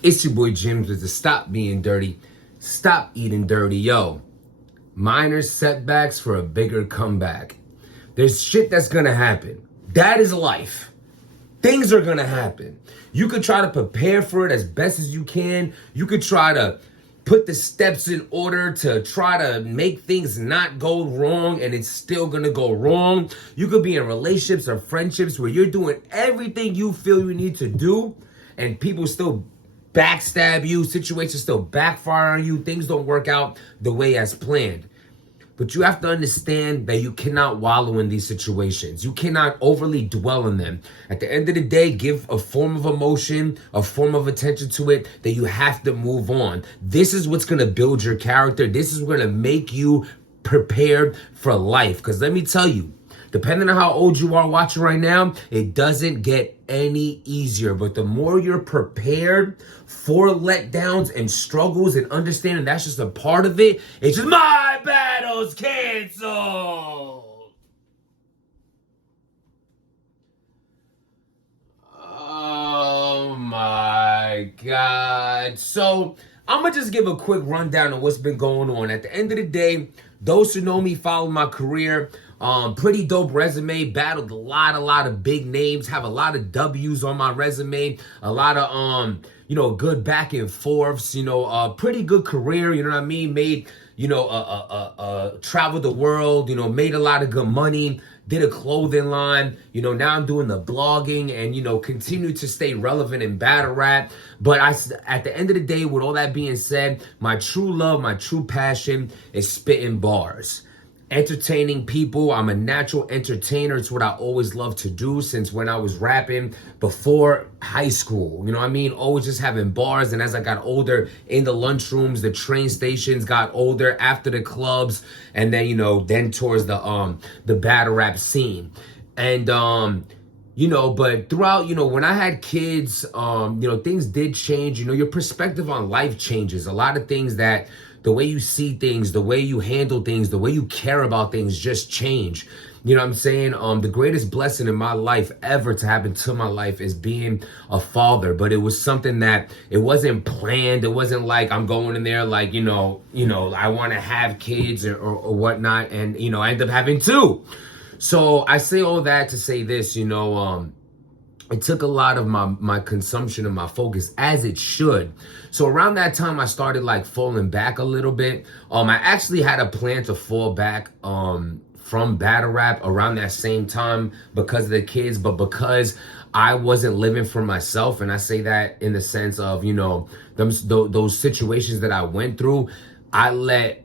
It's your boy Jims with the Stop Being Dirty, Stop Eating Dirty. Yo, minor setbacks for a bigger comeback. There's shit that's gonna happen. That is life. Things are gonna happen. You could try to prepare for it as best as you can. You could try to put the steps in order to try to make things not go wrong, and it's still gonna go wrong. You could be in relationships or friendships where you're doing everything you feel you need to do, and people still backstab you, situations still backfire on you, things don't work out the way as planned. But you have to understand that you cannot wallow in these situations. You cannot overly dwell on them. At the end of the day, give a form of emotion, a form of attention to it, that you have to move on. This is what's going to build your character. This is going to make you prepared for life. Because let me tell you, depending on how old you are watching right now, it doesn't get any easier. But the more you're prepared for letdowns and struggles and understanding that's just a part of it, it's just my battle's canceled. Oh my God. So I'm going to just give a quick rundown of what's been going on. At the end of the day, those who know me, follow my career, pretty dope resume, battled a lot of big names, have a lot of W's on my resume, a lot of, good back and forths, pretty good career, you know what I mean? Made, traveled the world, made a lot of good money, did a clothing line, now I'm doing the blogging and, continue to stay relevant in battle rap. But at the end of the day, with all that being said, my true love, my true passion is spitting bars. Entertaining people. I'm a natural entertainer. It's what I always loved to do since when I was rapping before high school. You know what I mean? Always just having bars. And as I got older, in the lunchrooms, the train stations, got older, after the clubs, and then, then towards the battle rap scene. And but throughout, when I had kids, things did change. Your perspective on life changes. A lot of things that the way you see things, the way you handle things, the way you care about things just change. You know what I'm saying? The greatest blessing in my life ever to happen to my life is being a father. But it was something that it wasn't planned. It wasn't like I'm going in there like, I want to have kids or whatnot. And, I end up having two. So I say all that to say this, it took a lot of my consumption and my focus, as it should. So around that time, I started like falling back a little bit. I actually had a plan to fall back from battle rap around that same time because of the kids, but because I wasn't living for myself, and I say that in the sense of, those situations that I went through, I let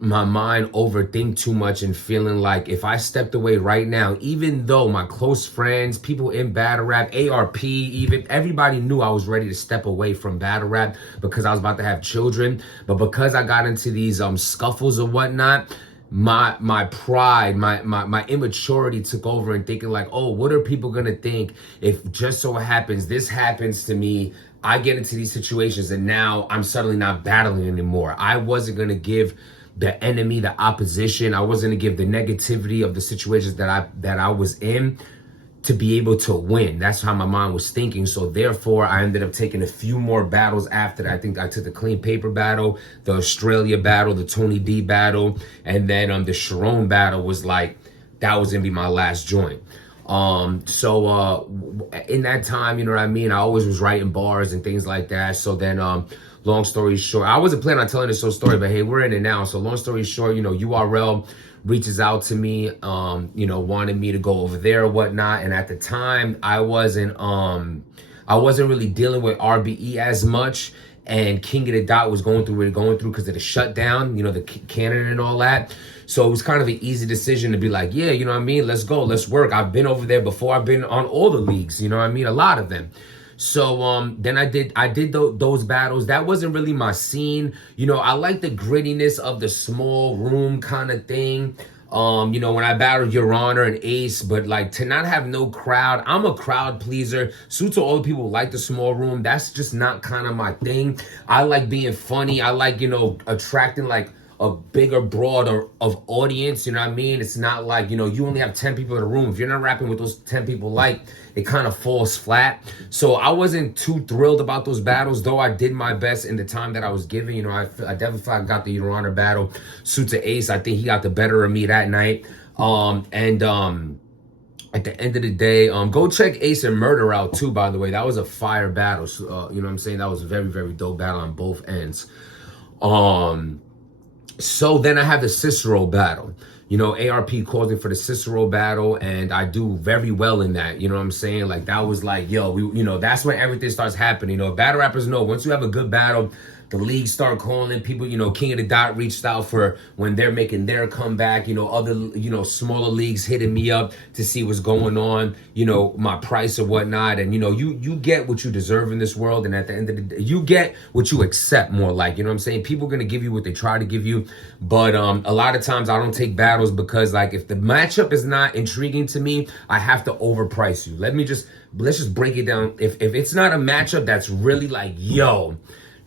my mind overthink too much and feeling like if I stepped away right now, even though my close friends, people in battle rap, ARP, even everybody knew I was ready to step away from battle rap because I was about to have children. But because I got into these scuffles or whatnot, my pride, my immaturity took over and thinking like, oh, what are people gonna think if just so happens this happens to me, I get into these situations and now I'm suddenly not battling anymore. I wasn't gonna give the enemy, the opposition, I wasn't gonna give the negativity of the situations that I was in to be able to win. That's how my mind was thinking. So therefore, I ended up taking a few more battles after that. I think I took the Clean Paper battle, the Australia battle, the Tony D battle, and then the Sharon battle was like, that was gonna be my last joint. So in that time, you know what I mean, I always was writing bars and things like that. So then long story short, I wasn't planning on telling this whole story, but hey, we're in it now. So long story short, URL reaches out to me, wanted me to go over there or whatnot. And at the time, I wasn't really dealing with RBE as much. And King of the Dot was going through what it going through because of the shutdown, the Canada and all that. So it was kind of an easy decision to be like, yeah, you know what I mean? Let's go, let's work. I've been over there before. I've been on all the leagues, you know what I mean? A lot of them. So then I did those battles. That wasn't really my scene. I like the grittiness of the small room kind of thing. When I battled Your Honor and Ace, but like to not have no crowd, I'm a crowd pleaser. So to all the people who like the small room, that's just not kind of my thing. I like being funny. I like, attracting like a bigger broad of audience, you know what I mean? It's not like, you know, you only have 10 people in the room. If you're not rapping with those 10 people, like, it kind of falls flat. So I wasn't too thrilled about those battles, though I did my best in the time that I was given. You know, I definitely feel like I got the Your Honor battle. Suit to Ace, I think he got the better of me that night. At the end of the day, go check Ace and Murder out too, by the way. That was a fire battle. So, you know what I'm saying? That was a very, very dope battle on both ends. So then I have the Cicero battle. You know, ARP calls me for the Cicero battle, and I do very well in that. You know what I'm saying? Like, that was like, yo, you know, that's when everything starts happening. You know, battle rappers know once you have a good battle, the league start calling people. You know, King of the Dot reached out for when they're making their comeback. You know, other, you know, smaller leagues hitting me up to see what's going on, you know, my price or whatnot. And, you know, you get what you deserve in this world. And at the end of the day, you get what you accept, more like, you know what I'm saying? People are going to give you what they try to give you. But a lot of times I don't take battles because, like, if the matchup is not intriguing to me, I have to overprice you. Let's just break it down. If it's not a matchup that's really like, yo,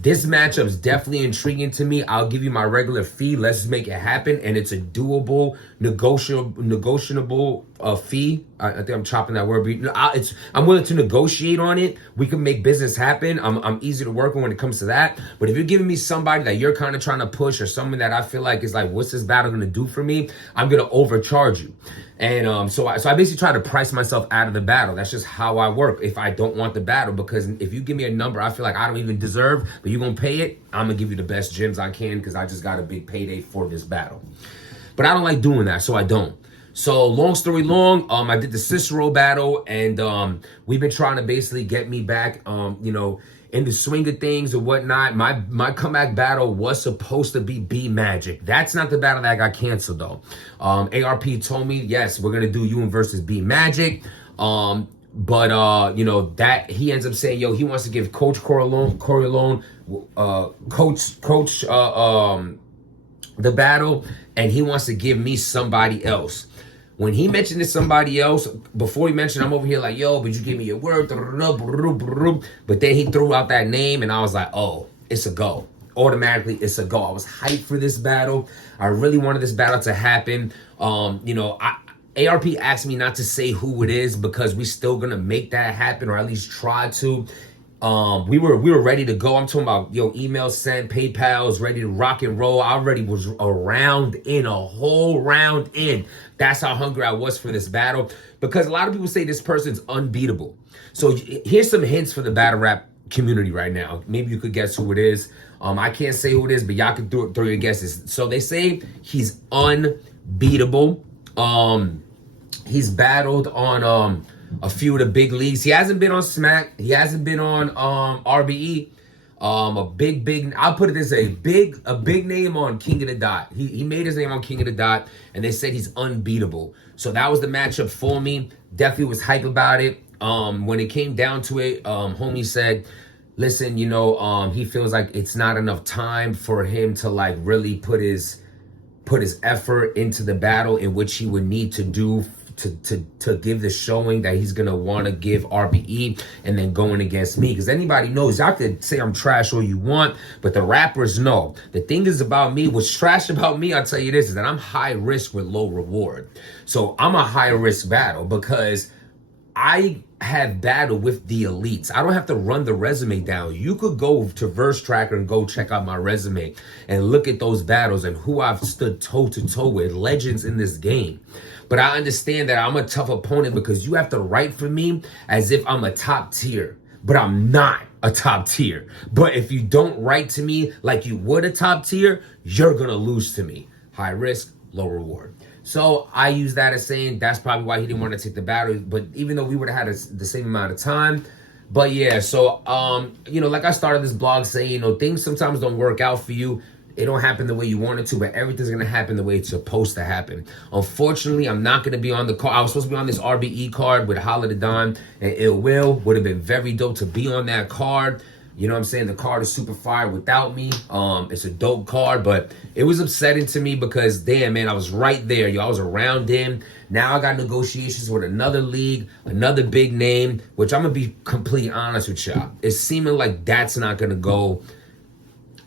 this matchup is definitely intriguing to me, I'll give you my regular fee. Let's make it happen. And it's a doable, negotiable fee. I think I'm chopping that word. But I'm willing to negotiate on it. We can make business happen. I'm easy to work with when it comes to that. But if you're giving me somebody that you're kind of trying to push, or someone that I feel like is like, what's this battle going to do for me? I'm going to overcharge you. And so I basically try to price myself out of the battle. That's just how I work if I don't want the battle. Because if you give me a number I feel like I don't even deserve, but you're going to pay it, I'm going to give you the best gems I can because I just got a big payday for this battle. But I don't like doing that, so I don't. So long story long, I did the Cicero battle, and we've been trying to basically get me back, you know, in the swing of things or whatnot. My comeback battle was supposed to be B Magic. That's not the battle that got canceled though. ARP told me, yes, we're gonna do you versus B Magic. But you know, that he ends up saying, yo, he wants to give Coach Corleone, Coach the battle, and he wants to give me somebody else. When he mentioned to somebody else, before he mentioned, I'm over here like, yo, but you give me your word. But then he threw out that name, and I was like, oh, it's a go. Automatically, it's a go. I was hyped for this battle. I really wanted this battle to happen. You know, ARP asked me not to say who it is because we still gonna make that happen, or at least try to. We were ready to go. I'm talking about, yo, email sent, PayPal's ready to rock and roll. I already was a whole round in. That's how hungry I was for this battle, because a lot of people say this person's unbeatable. So here's some hints for the battle rap community right now. Maybe you could guess who it is. I can't say who it is, but y'all can throw your guesses. So they say he's unbeatable. He's battled on a few of the big leagues. He hasn't been on Smack. He hasn't been on RBE. I'll put it this way, a big name on King of the Dot. He made his name on King of the Dot, and they said he's unbeatable. So that was the matchup for me. Definitely was hype about it. When it came down to it, homie said, listen, you know, he feels like it's not enough time for him to like really put his effort into the battle in which he would need to do to give the showing that he's gonna want to give RBE, and then going against me. Because anybody knows, y'all could say I'm trash all you want, but the rappers know. The thing is about me, what's trash about me, I'll tell you this, is that I'm high risk with low reward. So I'm a high risk battle because I have battled with the elites. I don't have to run the resume down. You could go to Verse Tracker and go check out my resume and look at those battles and who I've stood toe to toe with, legends in this game. But I understand that I'm a tough opponent because you have to write for me as if I'm a top tier, but I'm not a top tier. But if you don't write to me like you would a top tier, you're gonna lose to me. High risk, low reward. So I use that as saying that's probably why he didn't want to take the battle. But even though we would have had the same amount of time. But yeah, so, you know, like I started this blog saying, you know, things sometimes don't work out for you. It don't happen the way you want it to, but everything's going to happen the way it's supposed to happen. Unfortunately, I'm not going to be on the card. I was supposed to be on this RBE card with Holla the Don and Ill Will. Would have been very dope to be on that card. You know what I'm saying? The card is super fire without me. It's a dope card, but it was upsetting to me because, damn, man, I was right there. Yo, I was around him. Now I got negotiations with another league, another big name, which I'm going to be completely honest with y'all. It's seeming like that's not going to go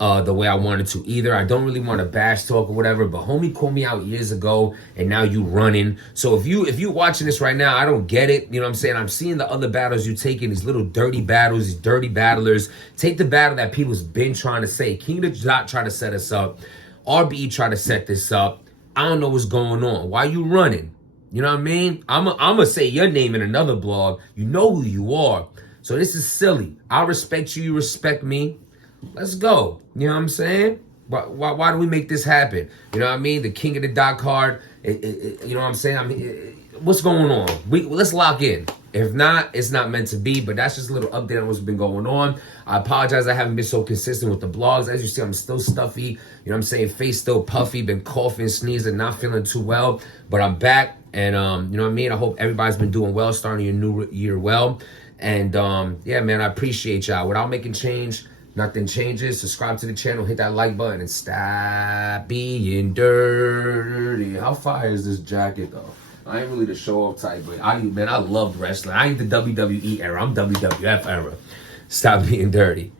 the way I wanted to either. I don't really want to bash talk or whatever, but homie called me out years ago, and now you running. So if you watching this right now, I don't get it. You know what I'm saying? I'm seeing the other battles you taking, these little dirty battles, these dirty battlers. Take the battle that people's been trying to say. King of the Dot try to set us up. RBE try to set this up. I don't know what's going on. Why you running? You know what I mean? I'm gonna say your name in another blog. You know who you are. So this is silly. I respect you. You respect me. Let's go. You know what I'm saying? Why do we make this happen? You know what I mean? The King of the Dot card. You know what I'm saying? I mean, what's going on? Let's lock in. If not, it's not meant to be. But that's just a little update on what's been going on. I apologize. I haven't been so consistent with the blogs. As you see, I'm still stuffy. You know what I'm saying? Face still puffy. Been coughing, sneezing, not feeling too well. But I'm back. And, you know what I mean? I hope everybody's been doing well, starting your new year well. And, yeah, man, I appreciate y'all. Without making change, nothing changes. Subscribe to the channel, hit that like button, and stop being dirty. How fire is this jacket, though? I ain't really the show-off type, but I loved wrestling. I ain't the WWE era. I'm WWF era. Stop being dirty.